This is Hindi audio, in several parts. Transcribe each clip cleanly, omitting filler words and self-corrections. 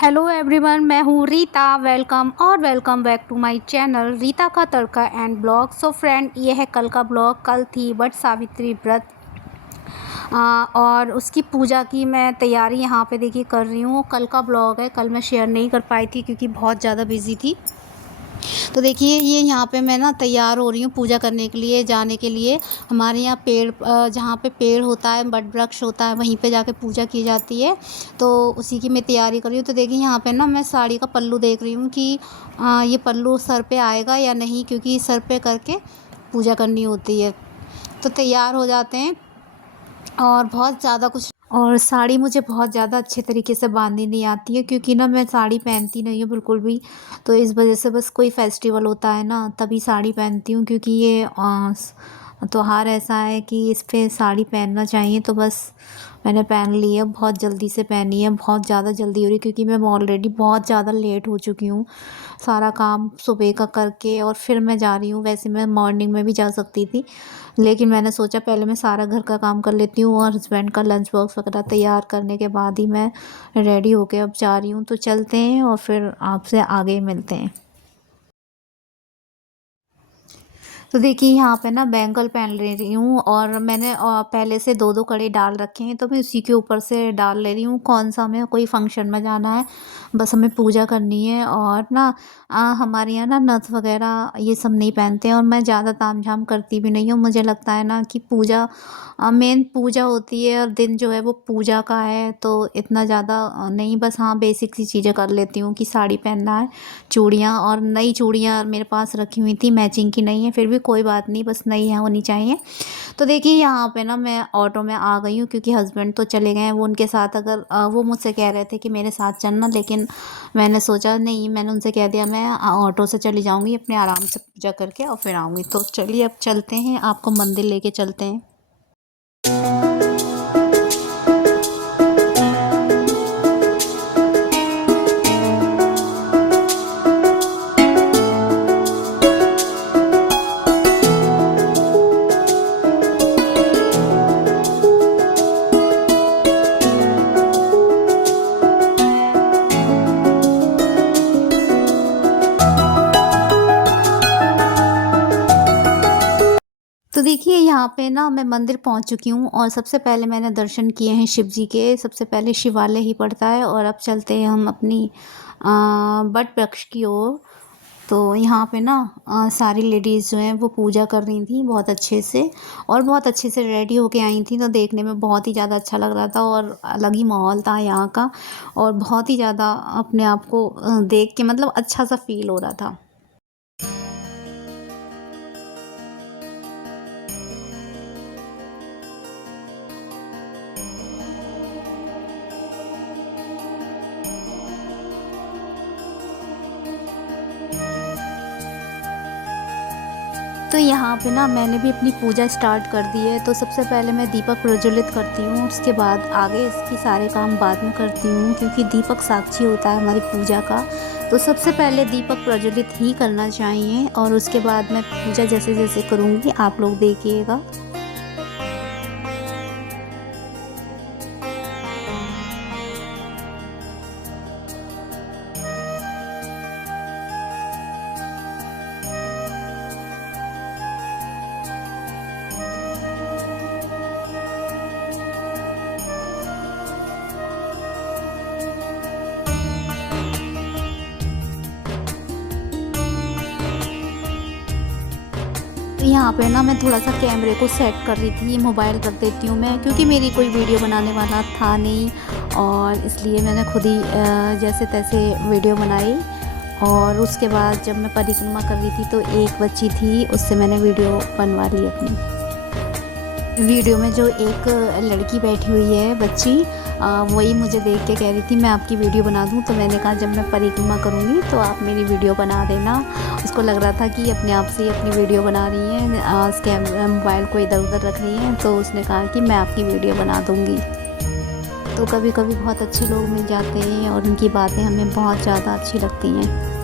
हेलो एवरीवन, मैं हूँ Rita. Welcome back to my channel Rita ka Tadka and blog. So friend, ये है कल का ब्लॉग। कल थी वट सावित्री व्रत और उसकी पूजा की मैं तैयारी यहाँ पे देखिए कर रही हूँ। कल का ब्लॉग है, कल मैं शेयर नहीं कर पाई थी क्योंकि बहुत ज़्यादा बिजी थी। तो देखिए ये यहाँ पे मैं ना तैयार हो रही हूँ पूजा करने के लिए, जाने के लिए। हमारे यहाँ पेड़ जहाँ पे पेड़ होता है, बट वृक्ष होता है, वहीं पे जाके पूजा की जाती है। तो उसी की मैं तैयारी कर रही हूँ। तो देखिए यहाँ पे ना मैं साड़ी का पल्लू देख रही हूँ कि ये पल्लू सर पे आएगा या नहीं, क्योंकि सर पे करके पूजा करनी होती है। तो तैयार हो जाते हैं और बहुत ज़्यादा कुछ, और साड़ी मुझे बहुत ज़्यादा अच्छे तरीके से बांधनी नहीं आती है, क्योंकि ना मैं साड़ी पहनती नहीं हूँ बिल्कुल भी। तो इस वजह से बस कोई फेस्टिवल होता है ना तभी साड़ी पहनती हूँ, क्योंकि ये त्योहार ऐसा है कि इस पे साड़ी पहनना चाहिए। तो बस मैंने पहन ली है, बहुत जल्दी से पहनी है, बहुत ज़्यादा जल्दी हो रही है क्योंकि मैं ऑलरेडी बहुत ज़्यादा लेट हो चुकी हूँ सारा काम सुबह का करके। और फिर मैं जा रही हूँ, वैसे मैं मॉर्निंग में भी जा सकती थी, लेकिन मैंने सोचा पहले मैं सारा घर का काम कर लेती हूँ और हस्बैंड का लंच बॉक्स वगैरह तैयार करने के बाद ही मैं रेडी होके अब जा रही हूँ। तो चलते हैं और फिर आपसे आगे मिलते हैं। तो देखिए यहाँ पे ना बैंगल पहन ले रही हूँ, और मैंने पहले से दो दो कड़े डाल रखे हैं, तो मैं उसी के ऊपर से डाल ले रही हूँ। कौन सा, हमें कोई फंक्शन में जाना है, बस हमें पूजा करनी है। और ना हमारे यहाँ ना नथ वगैरह ये सब नहीं पहनते हैं, और मैं ज़्यादा ताम झाम करती भी नहीं हूँ। मुझे लगता है ना कि पूजा मेन पूजा होती है, और दिन जो है वो पूजा का है, तो इतना ज़्यादा नहीं, बस हाँ बेसिक सी चीज़ें कर लेती हूँ कि साड़ी पहनना है, चूड़ियाँ, और नई चूड़ियाँ मेरे पास रखी हुई थी, मैचिंग की नहीं है, फिर भी कोई बात नहीं, बस नई है होनी चाहिए। तो देखिए यहाँ पे ना मैं ऑटो में आ गई हूँ, क्योंकि हस्बैंड तो चले गए हैं, वो उनके साथ अगर वो मुझसे कह रहे थे कि मेरे साथ चलना, लेकिन मैंने सोचा नहीं, मैंने उनसे कह दिया मैं ऑटो से चली जाऊँगी, अपने आराम से पूजा करके और फिर आऊँगी। तो चलिए अब चलते हैं, आपको मंदिर लेके चलते हैं। तो देखिए यहाँ पे ना मैं मंदिर पहुँच चुकी हूँ, और सबसे पहले मैंने दर्शन किए हैं शिव जी के। सबसे पहले शिवालय ही पड़ता है, और अब चलते हैं हम अपनी वट वृक्ष की ओर। तो यहाँ पे ना सारी लेडीज़ जो हैं वो पूजा कर रही थी बहुत अच्छे से, और बहुत अच्छे से रेडी होके आई थी। तो देखने में बहुत ही ज़्यादा अच्छा लग रहा था, और अलग ही माहौल था यहाँ का, और बहुत ही ज़्यादा अपने आप को देख के मतलब अच्छा सा फील हो रहा था। तो यहाँ पे ना मैंने भी अपनी पूजा स्टार्ट कर दी है। तो सबसे पहले मैं दीपक प्रज्वलित करती हूँ, उसके बाद आगे इसकी सारे काम बाद में करती हूँ, क्योंकि दीपक साक्षी होता है हमारी पूजा का। तो सबसे पहले दीपक प्रज्वलित ही करना चाहिए, और उसके बाद मैं पूजा जैसे जैसे करूँगी आप लोग देखिएगा। तो यहाँ पे ना मैं थोड़ा सा कैमरे को सेट कर रही थी, मोबाइल रख देती हूँ मैं, क्योंकि मेरी कोई वीडियो बनाने वाला था नहीं, और इसलिए मैंने खुद ही जैसे तैसे वीडियो बनाई। और उसके बाद जब मैं परिक्रमा कर रही थी तो एक बच्ची थी, उससे मैंने वीडियो बनवा ली अपनी। वीडियो में जो एक लड़की बैठी हुई है बच्ची, वही मुझे देख के कह रही थी मैं आपकी वीडियो बना दूं। तो मैंने कहा जब मैं परिक्रमा करूंगी तो आप मेरी वीडियो बना देना। उसको लग रहा था कि अपने आप से ही अपनी वीडियो बना रही है, उसके मोबाइल को इधर उधर रख रही हैं, तो उसने कहा कि मैं आपकी वीडियो बना दूंगी। तो कभी कभी बहुत अच्छे लोग मिल जाते हैं, और उनकी बातें हमें बहुत ज़्यादा अच्छी लगती हैं।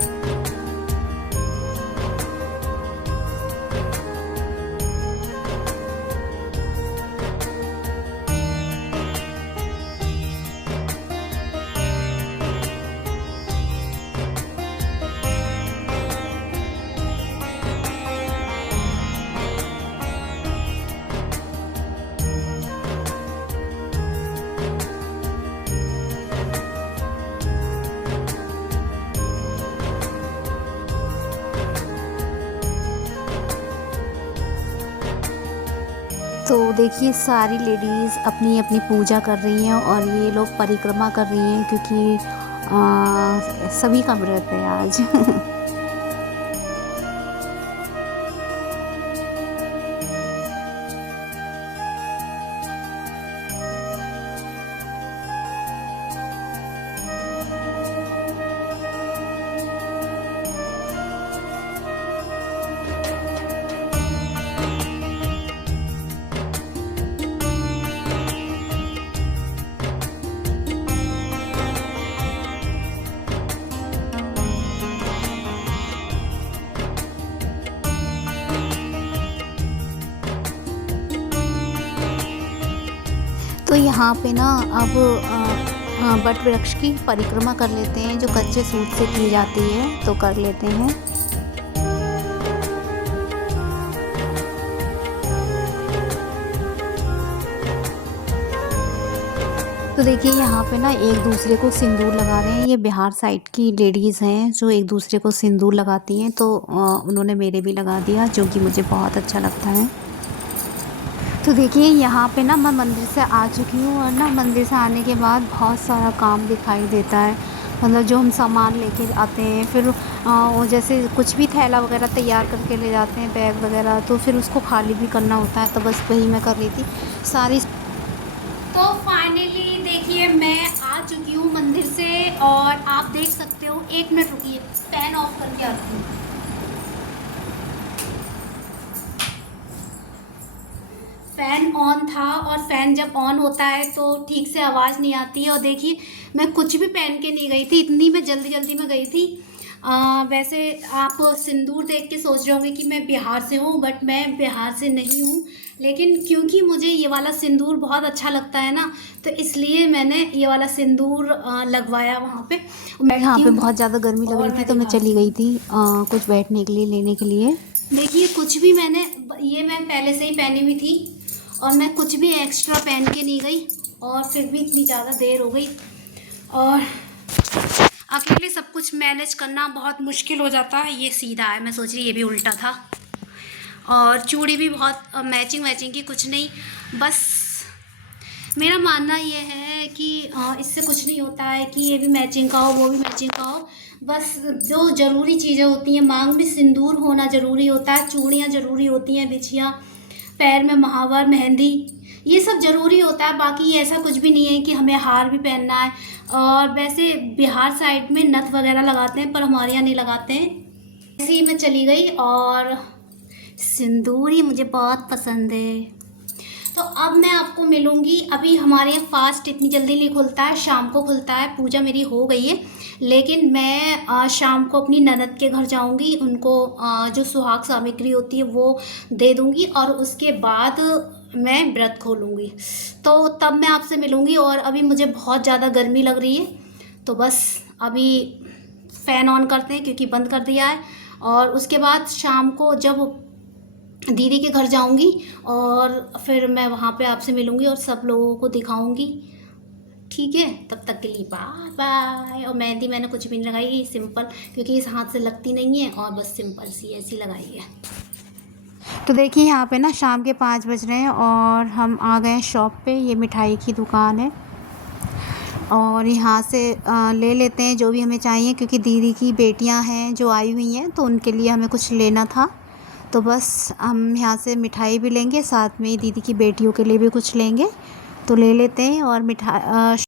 तो देखिए सारी लेडीज़ अपनी अपनी पूजा कर रही हैं और ये लोग परिक्रमा कर रही हैं क्योंकि सभी का व्रत है आज। तो यहाँ पे ना अब वट वृक्ष की परिक्रमा कर लेते हैं, जो कच्चे सूत से की जाती है, तो कर लेते हैं। तो देखिए यहाँ पे ना एक दूसरे को सिंदूर लगा रहे हैं। ये बिहार साइड की लेडीज़ हैं जो एक दूसरे को सिंदूर लगाती हैं, तो उन्होंने मेरे भी लगा दिया, जो कि मुझे बहुत अच्छा लगता है। तो देखिए यहाँ पे ना मैं मंदिर से आ चुकी हूँ और ना मंदिर से आने के बाद बहुत सारा काम दिखाई देता है। मतलब जो हम सामान लेके आते हैं, फिर वो जैसे कुछ भी थैला वगैरह तैयार करके ले जाते हैं, बैग वगैरह, तो फिर उसको खाली भी करना होता है। तो बस वही मैं कर रही थी सारी। तो फाइनली देखिए मैं आ चुकी हूँ मंदिर से और आप देख सकते हो। 1 मिनट रुकिए, फैन ऑफ करके आती हूँ। फ़ैन ऑन था और फ़ैन जब ऑन होता है तो ठीक से आवाज़ नहीं आती है। और देखिए मैं कुछ भी पहन के नहीं गई थी, इतनी मैं जल्दी में गई थी। वैसे आप सिंदूर देख के सोच रहे होंगे कि मैं बिहार से हूँ, बट मैं बिहार से नहीं हूँ। लेकिन क्योंकि मुझे ये वाला सिंदूर बहुत अच्छा लगता है ना, तो इसलिए मैंने ये वाला सिंदूर लगवाया वहाँ पे। यहाँ पे बहुत ज़्यादा गर्मी लग रही थी, तो मैं चली गई थी कुछ बैठने के लिए लेने के लिए। देखिए कुछ भी ये मैं पहले से ही पहनी हुई थी और मैं कुछ भी एक्स्ट्रा पहन के नहीं गई, और फिर भी इतनी ज़्यादा देर हो गई। और अकेले सब कुछ मैनेज करना बहुत मुश्किल हो जाता है। ये सीधा है, मैं सोच रही ये भी उल्टा था। और चूड़ी भी बहुत मैचिंग की कुछ नहीं। बस मेरा मानना ये है कि इससे कुछ नहीं होता है कि ये भी मैचिंग का हो, वो भी मैचिंग का हो। बस जो ज़रूरी चीज़ें होती हैं, मांग में सिंदूर होना ज़रूरी होता है, चूड़ियाँ ज़रूरी होती हैं, बिछियाँ, पैर में महावर, मेहंदी, ये सब ज़रूरी होता है। बाकी ऐसा कुछ भी नहीं है कि हमें हार भी पहनना है। और वैसे बिहार साइड में नथ वगैरह लगाते हैं, पर हमारे यहाँ नहीं लगाते हैं। ऐसे ही मैं चली गई और सिंदूर ही मुझे बहुत पसंद है। तो अब मैं आपको मिलूँगी। अभी हमारे यहाँ फास्ट इतनी जल्दी नहीं खुलता है, शाम को खुलता है। पूजा मेरी हो गई है, लेकिन मैं शाम को अपनी ननद के घर जाऊँगी, उनको जो सुहाग सामग्री होती है वो दे दूँगी और उसके बाद मैं व्रत खोलूँगी। तो तब मैं आपसे मिलूँगी। और अभी मुझे बहुत ज़्यादा गर्मी लग रही है, तो बस अभी फ़ैन ऑन करते हैं क्योंकि बंद कर दिया है। और उसके बाद शाम को जब दीदी के घर जाऊंगी और फिर मैं वहाँ पे आपसे मिलूँगी और सब लोगों को दिखाऊंगी। ठीक है, तब तक के लिए बाय बाय। और मेहंदी मैंने कुछ भी नहीं लगाई, सिंपल, क्योंकि इस हाथ से लगती नहीं है, और बस सिंपल सी ऐसी लगाई है। तो देखिए यहाँ पे ना शाम के 5 बज रहे हैं और हम आ गए शॉप पे। ये मिठाई की दुकान है और यहाँ से ले लेते हैं जो भी हमें चाहिए, क्योंकि दीदी की बेटियाँ हैं जो आई हुई हैं, तो उनके लिए हमें कुछ लेना था। तो बस हम यहाँ से मिठाई भी लेंगे, साथ में दीदी की बेटियों के लिए भी कुछ लेंगे, तो ले लेते हैं। और मिठाई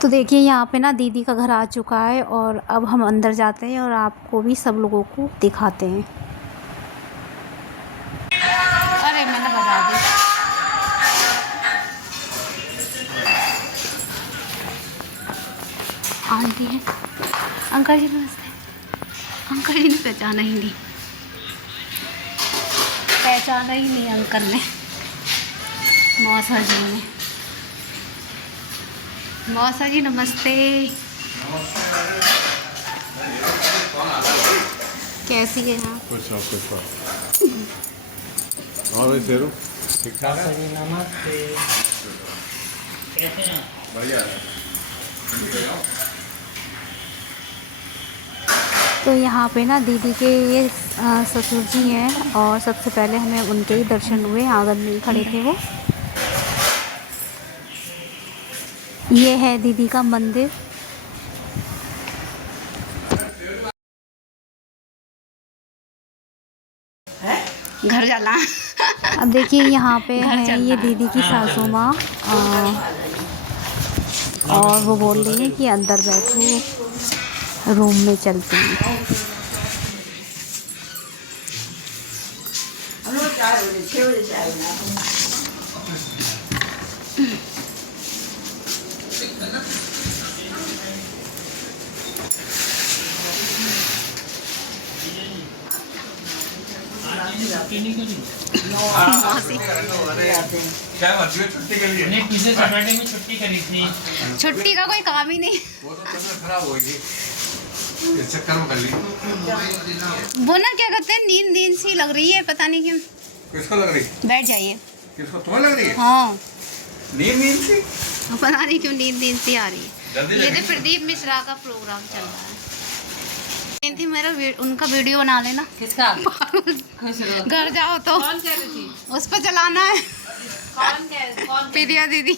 तो देखिए यहाँ पे ना दीदी का घर आ चुका है और अब हम अंदर जाते हैं और आपको भी सब लोगों को दिखाते हैं। अरे मैंने बता दी। आंटी है, अंकल जी नमस्ते। अंकल ही ने पहचाना ही नहीं, पहचाना ही नहीं अंकल ने, मौसा जी ने। मौसा जी नमस्ते। कैसी है आप? कुछ और शेरू ठीक ठाक है? नमस्ते, कैसे हैं? बढ़िया है। तो यहाँ पे ना दीदी के ये ससुर जी हैं और सबसे पहले हमें उनके ही दर्शन हुए, आंगन में ही खड़े थे वो। ये है दीदी का मंदिर। घर जाला। अब देखिए यहाँ पे है ये दीदी की सासू माँ और वो बोल रही है कि अंदर बैठो, रूम में चलते हैं। नहीं, पिछले सैटरडे में छुट्टी करी थी। छुट्टी का कोई काम ही नहीं। वो तो तबीयत खराब होगी, इस चक्कर में कर ली। वो ना क्या कहते हैं, नींद नींद सी लग रही है, पता नहीं क्यों। किसको लग रही? बैठ जाइए। किसको, तुम्हें लग रही है? हाँ, नींद सी? पता नहीं क्यों नींद नींद सी आ रही है। जल्दी ये तो प्रदीप मिश्रा का प्रोग्राम चल रहा है। थी मेरा उनका वीडियो बना लेना। किसका? घर जाओ तो कौन कह रही थी? उस पर चलाना है। कौन प्रिया दीदी।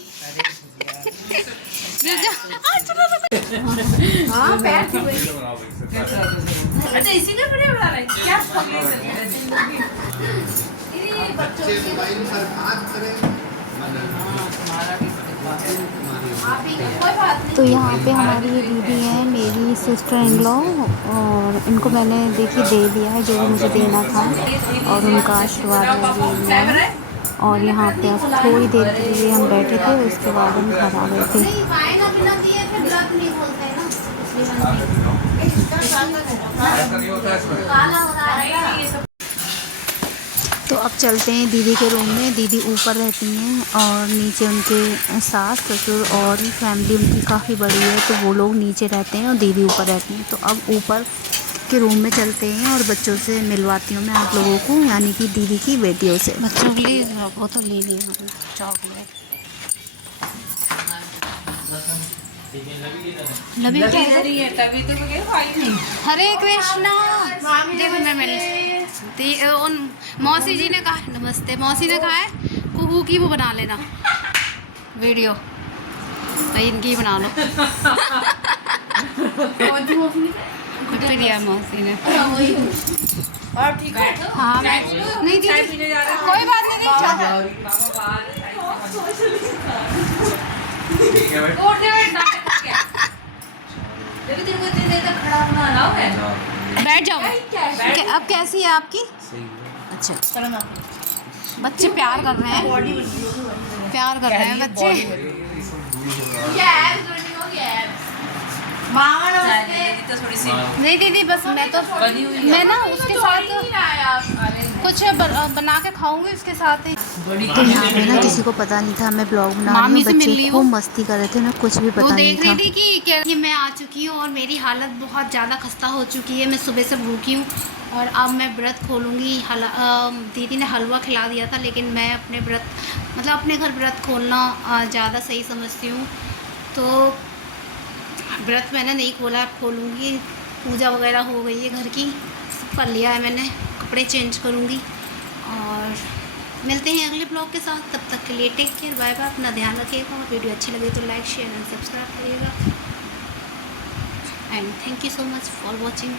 हाँ, पैर छू गई। अच्छा, इसी ने वीडियो बना रही क्या? तो यहाँ पे हमारी ये दीदी है, मेरी सिस्टर इन लॉ, और इनको मैंने देखी दे दिया है जो मुझे देना था और उनका आशीर्वाद है। और यहाँ पे अब थोड़ी देर के लिए हम बैठे थे, उसके बाद हम घर आ गए थे। तो अब चलते हैं दीदी के रूम में। दीदी ऊपर रहती हैं और नीचे उनके सास ससुर और फैमिली उनकी काफ़ी बड़ी है, तो वो लोग नीचे रहते हैं और दीदी ऊपर रहती हैं। तो अब ऊपर के रूम में चलते हैं और बच्चों से मिलवाती हूँ मैं आप लोगों को, यानी कि दीदी की बेटियों से। बच्चों के लिए वो तो ले लिए चॉकलेट। नबी क्या है? हरे कृष्णा। देखो मैं मिल उन मौसी जी ने कहा, नमस्ते, मौसी ने कहा है कुकू की वो बना लेना वीडियो, तो इनकी बना लो। प्रिया मौसी ने। और ठीक है? हाँ नहीं दीदी कोई बात नहीं। बैठ जाओ। अब कैसी है आपकी? अच्छा, बच्चे प्यार कर रहे हैं, प्यार कर रहे हैं बच्चे। नहीं दीदी बस मैं ना उसके साथ कुछ बना के खाऊंगी उसके साथ ही। तो यहाँ पे ना किसी को पता नहीं था मैं ब्लॉग बना रही हूँ, बच्चे खूब मस्ती कर रहे थे ना, कुछ भी पता नहीं था। वो देख रही थी कि मैं आ चुकी हूँ और मेरी हालत बहुत ज़्यादा खस्ता हो चुकी है। मैं सुबह से भूखी हूँ और अब मैं व्रत खोलूँगी। दीदी ने हलवा खिला दिया था, लेकिन मैं अपने व्रत मतलब अपने घर व्रत खोलना ज़्यादा सही समझती हूँ। तो व्रत मैंने नहीं खोला, खोलूँगी। पूजा वगैरह हो गई है घर की, सब कर लिया है मैंने, कपड़े चेंज करूँगी और मिलते हैं अगले ब्लॉग के साथ। तब तक के लिए टेक केयर, बाय बाय, अपना ध्यान रखिएगा। और वीडियो अच्छी लगे तो लाइक शेयर एंड सब्सक्राइब करिएगा। And thank you so much for watching.